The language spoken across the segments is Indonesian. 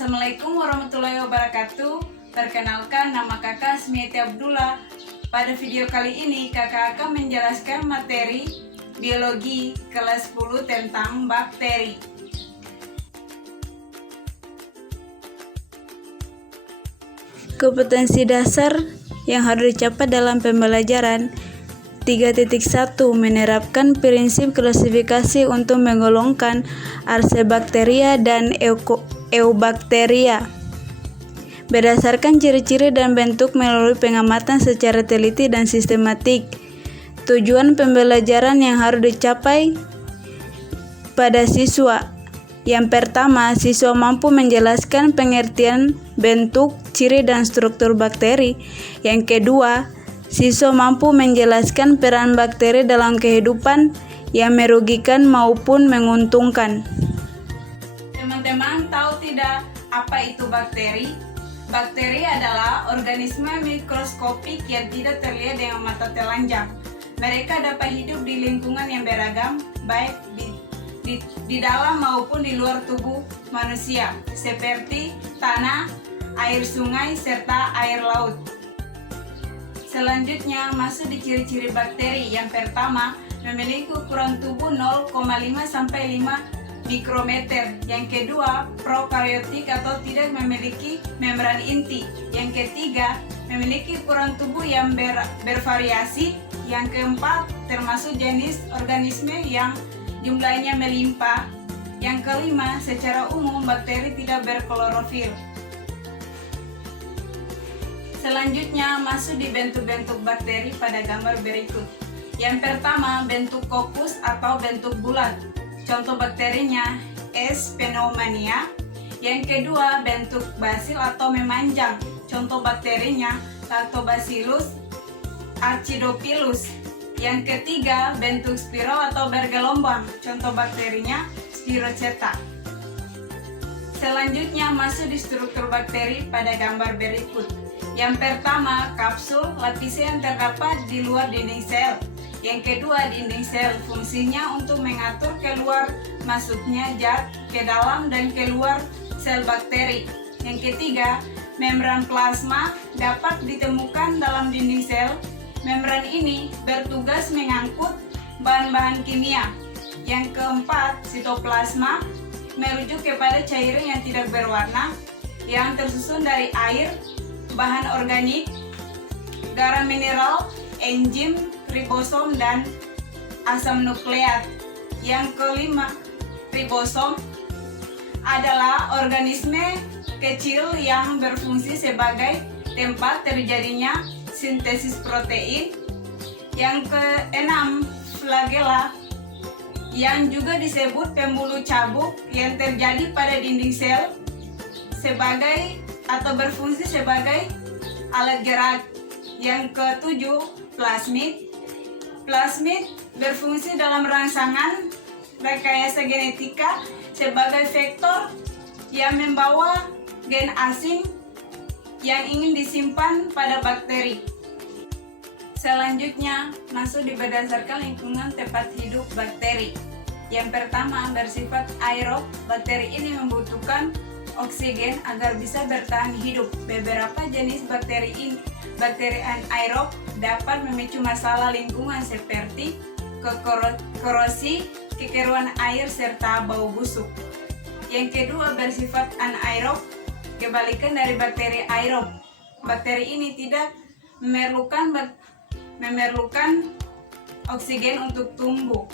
Assalamualaikum warahmatullahi wabarakatuh. Perkenalkan, nama kakak Asmiati Abdullah. Pada video kali ini kakak akan menjelaskan materi biologi kelas 10 tentang bakteri. Kompetensi dasar yang harus dicapai dalam pembelajaran 3.1 menerapkan prinsip klasifikasi untuk menggolongkan Archaebacteria dan Eubacteria berdasarkan ciri-ciri dan bentuk melalui pengamatan secara teliti dan sistematik. Tujuan pembelajaran yang harus dicapai pada siswa. Yang pertama, siswa mampu menjelaskan pengertian bentuk, ciri, dan struktur bakteri. Yang kedua, siswa mampu menjelaskan peran bakteri dalam kehidupan yang merugikan maupun menguntungkan. Teman-teman tahu tidak apa itu bakteri? Bakteri adalah organisme mikroskopik yang tidak terlihat dengan mata telanjang. Mereka dapat hidup di lingkungan yang beragam, baik di dalam maupun di luar tubuh manusia, seperti tanah, air sungai, serta air laut. Selanjutnya masuk di ciri-ciri bakteri. Yang pertama, memiliki ukuran tubuh 0,5 sampai 5 mikrometer. Yang kedua, prokaryotik atau tidak memiliki membran inti. Yang ketiga, memiliki ukuran tubuh yang bervariasi. Yang keempat, termasuk jenis organisme yang jumlahnya melimpah. Yang kelima, secara umum bakteri tidak berklorofil. Selanjutnya masuk di bentuk-bentuk bakteri pada gambar berikut. Yang pertama, bentuk kokus atau bentuk bulat. Contoh bakterinya S. pneumoniae. Yang kedua, bentuk basil atau memanjang. Contoh bakterinya Lactobacillus acidophilus. Yang ketiga, bentuk spiral atau bergelombang. Contoh bakterinya Spirocheta. Selanjutnya masuk di struktur bakteri pada gambar berikut. Yang pertama, kapsul, lapisnya yang terdapat di luar dinding sel. Yang kedua, dinding sel, fungsinya untuk mengatur keluar masuknya zat ke dalam dan keluar sel bakteri. Yang ketiga, membran plasma dapat ditemukan dalam dinding sel. Membran ini bertugas mengangkut bahan-bahan kimia. Yang keempat, sitoplasma merujuk kepada cairan yang tidak berwarna yang tersusun dari air, bahan organik, garam mineral, enzim, ribosom, dan asam nukleat. Yang kelima, ribosom adalah organisme kecil yang berfungsi sebagai tempat terjadinya sintesis protein. Yang keenam, flagella yang juga disebut pembuluh cabuk yang terjadi pada dinding sel sebagai atau berfungsi sebagai alat gerak. Yang ketujuh, plasmid. Plasmid berfungsi dalam rangsangan rekayasa genetika sebagai vektor yang membawa gen asing yang ingin disimpan pada bakteri. Selanjutnya masuk di berdasarkan lingkungan tempat hidup bakteri. Yang pertama, bersifat aerob. Bakteri ini membutuhkan oksigen agar bisa bertahan hidup. Beberapa jenis bakteri anaerob dapat memicu masalah lingkungan seperti korosi, kekeruan air, serta bau busuk. Yang kedua, bersifat anaerob, kebalikan dari bakteri aerob. Bakteri ini tidak memerlukan oksigen untuk tumbuh.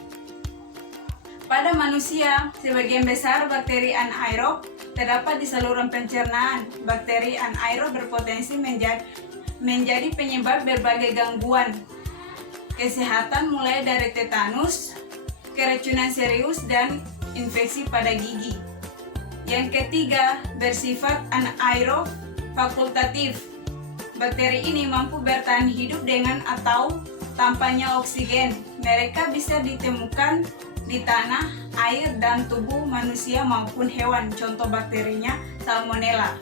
Pada manusia, sebagian besar bakteri anaerob terdapat di saluran pencernaan. Bakteri anaerob berpotensi menjadi penyebab berbagai gangguan kesehatan mulai dari tetanus, keracunan serius, dan infeksi pada gigi. Yang ketiga, bersifat anaerob fakultatif. Bakteri ini mampu bertahan hidup dengan atau tanpanya oksigen. Mereka bisa ditemukan di tanah, air, dan tubuh manusia maupun hewan. Contoh bakterinya Salmonella.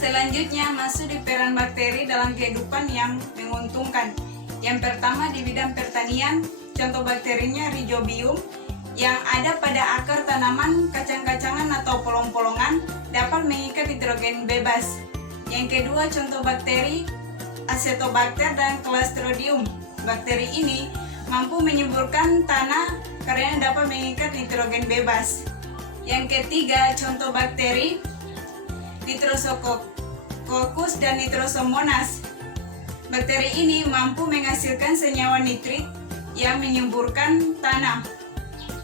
Selanjutnya masuk di peran bakteri dalam kehidupan yang menguntungkan. Yang pertama, di bidang pertanian, contoh bakterinya Rhizobium yang ada pada akar tanaman, kacang-kacangan atau polong-polongan dapat mengikat nitrogen bebas. Yang kedua, contoh bakteri Acetobacter dan Clostridium. Bakteri ini mampu menyuburkan tanah karena dapat mengikat nitrogen bebas. Yang ketiga, contoh bakteri Nitrosococcus dan Nitrosomonas. Bakteri ini mampu menghasilkan senyawa nitrit yang menyuburkan tanah.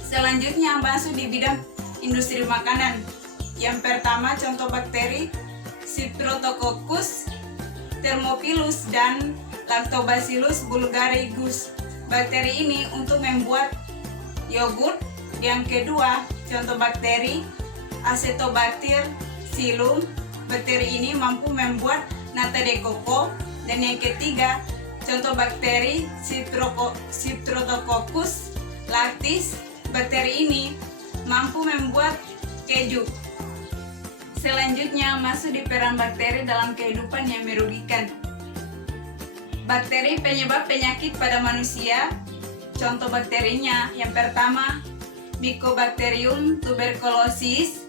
Selanjutnya masuk di bidang industri makanan. Yang pertama, contoh bakteri Streptococcus thermophilus dan Lactobacillus bulgaricus. Bakteri ini untuk membuat yogurt. Yang kedua, contoh bakteri Acetobacter xylem. Bakteri ini mampu membuat nata de coco. Dan yang ketiga, contoh bakteri Streptococcus lactis. Bakteri ini mampu membuat keju. Selanjutnya masuk di peran bakteri dalam kehidupan yang merugikan. Bakteri penyebab penyakit pada manusia. Contoh bakterinya, yang pertama Mycobacterium tuberculosis.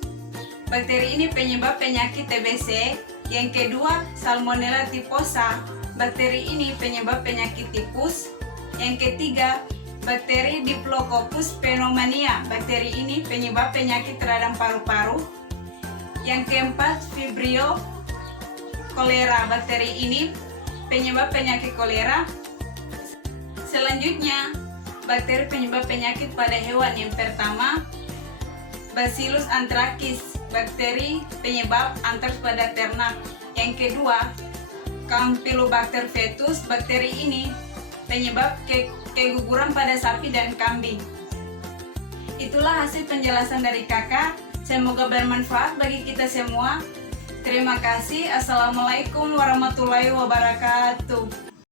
Bakteri ini penyebab penyakit TBC. Yang kedua, Salmonella typhosa. Bakteri ini penyebab penyakit tipus. Yang ketiga, bakteri Diplococcus pneumoniae. Bakteri ini penyebab penyakit terhadap paru-paru. Yang keempat, Vibrio cholera. Bakteri ini penyebab penyakit kolera. Selanjutnya, bakteri penyebab penyakit pada hewan. Yang pertama, Bacillus anthracis. Bakteri penyebab antraks pada ternak. Yang kedua, Campylobacter fetus. Bakteri ini penyebab keguguran pada sapi dan kambing. Itulah hasil penjelasan dari kakak. Semoga bermanfaat bagi kita semua. Terima kasih. Assalamualaikum warahmatullahi wabarakatuh.